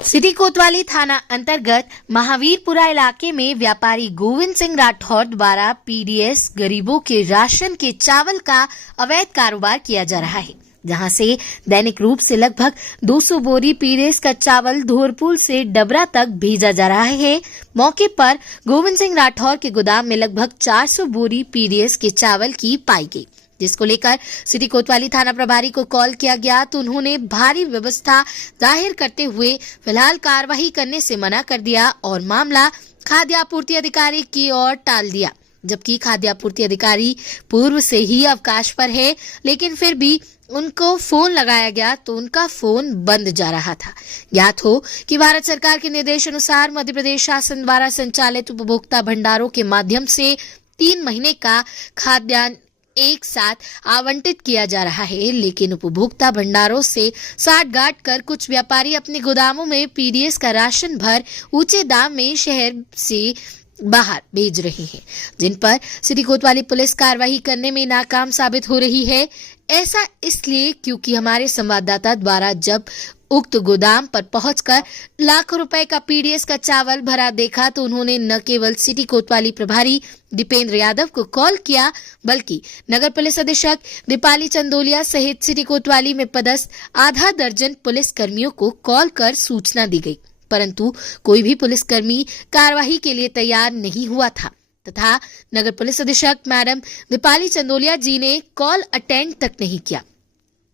City कोतवाली थाना अंतर्गत महावीरपुरा इलाके में व्यापारी गोविंद सिंह राठौर द्वारा पीडीएस गरीबों के राशन के चावल का अवैध कारोबार किया जा रहा है, जहां से दैनिक रूप से लगभग 200 बोरी पीडीएस का चावल धोरपुल से डबरा तक भेजा जा रहा है। मौके पर गोविंद सिंह राठौर के गोदाम में लगभग 400 बोरी पीडीएस के चावल की पाई गई, जिसको लेकर सिटी कोतवाली थाना प्रभारी को कॉल किया गया तो उन्होंने भारी व्यवस्था जाहिर करते हुए फिलहाल कार्रवाई करने से मना कर दिया और मामला खाद्य आपूर्ति अधिकारी की ओर टाल दिया। जबकि खाद्य आपूर्ति अधिकारी पूर्व से ही अवकाश पर है, लेकिन फिर भी उनको फोन लगाया गया तो उनका फोन बंद जा रहा था। ज्ञात हो कि भारत सरकार के निर्देश अनुसार मध्य प्रदेश शासन द्वारा संचालित उपभोक्ता भंडारों के माध्यम से 3 महीने का खाद्यान्न एक साथ आवंटित किया जा रहा है, लेकिन उपभोक्ता भंडारों से साठ-गांठ कर कुछ व्यापारी अपने गोदामों में पीडीएस का राशन भर ऊंचे दाम में शहर से बाहर भेज रहे हैं, जिन पर सिटी कोतवाली पुलिस कार्रवाई करने में नाकाम साबित हो रही है। ऐसा इसलिए क्योंकि हमारे संवाददाता द्वारा जब उक्त गोदाम पर पहुंचकर लाखों रुपए का पीडीएस का चावल भरा देखा तो उन्होंने न केवल सिटी कोतवाली प्रभारी दीपेंद्र यादव को कॉल किया, बल्कि नगर पुलिस अधीक्षक दीपाली चंदोलिया सहित सिटी कोतवाली में पदस्थ आधा दर्जन पुलिस कर्मियों को कॉल कर सूचना दी गई, परंतु कोई भी पुलिसकर्मी कार्रवाई के लिए तैयार नहीं हुआ था तथा नगर पुलिस अधीक्षक मैडम दीपाली चंदोलिया जी ने कॉल अटेंड तक नहीं किया।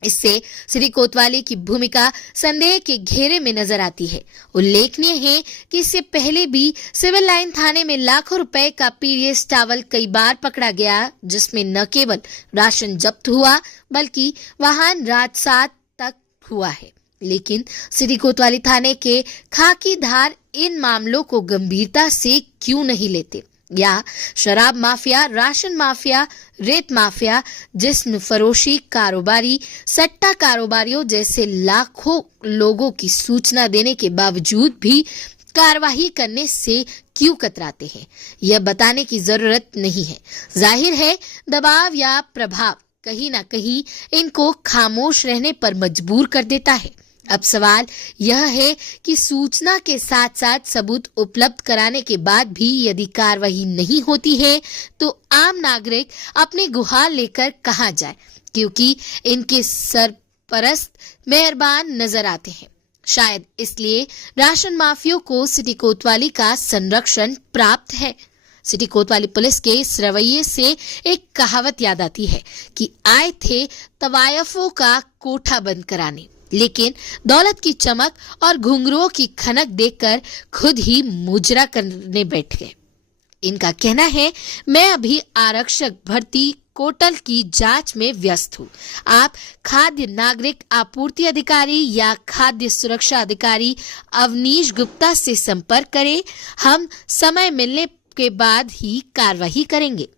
इससे सिटी कोतवाली की भूमिका संदेह के घेरे में नजर आती है। उल्लेखनीय है कि इससे पहले भी सिविल लाइन थाने में लाखों रुपए का पीडीएस चावल कई बार पकड़ा गया, जिसमें न केवल राशन जब्त हुआ बल्कि वाहन राजसात तक हुआ है। लेकिन सिटी कोतवाली थाने के खाकीधार इन मामलों को गंभीरता से क्यों नहीं लेते, या शराब माफिया, राशन माफिया, रेत माफिया, जिस्म फरोशी कारोबारी, सट्टा कारोबारियों जैसे लाखों लोगों की सूचना देने के बावजूद भी कार्रवाई करने से क्यों कतराते हैं, यह बताने की जरूरत नहीं है। जाहिर है दबाव या प्रभाव कहीं ना कहीं इनको खामोश रहने पर मजबूर कर देता है। अब सवाल यह है कि सूचना के साथ साथ सबूत उपलब्ध कराने के बाद भी यदि कार्रवाई नहीं होती है तो आम नागरिक अपनी गुहार लेकर कहां जाए, क्योंकि इनके सरपरस्त मेहरबान नजर आते हैं। शायद इसलिए राशन माफियों को सिटी कोतवाली का संरक्षण प्राप्त है। सिटी कोतवाली पुलिस के इस रवैये से एक कहावत याद आती है कि आए थे तवायफों का कोठा बंद कराने, लेकिन दौलत की चमक और घुंघरुओं की खनक देखकर खुद ही मुजरा करने बैठ गए। इनका कहना है, मैं अभी आरक्षक भर्ती कोटल की जांच में व्यस्त हूँ। आप खाद्य नागरिक आपूर्ति अधिकारी या खाद्य सुरक्षा अधिकारी अवनीश गुप्ता से संपर्क करें। हम समय मिलने के बाद ही कार्रवाई करेंगे।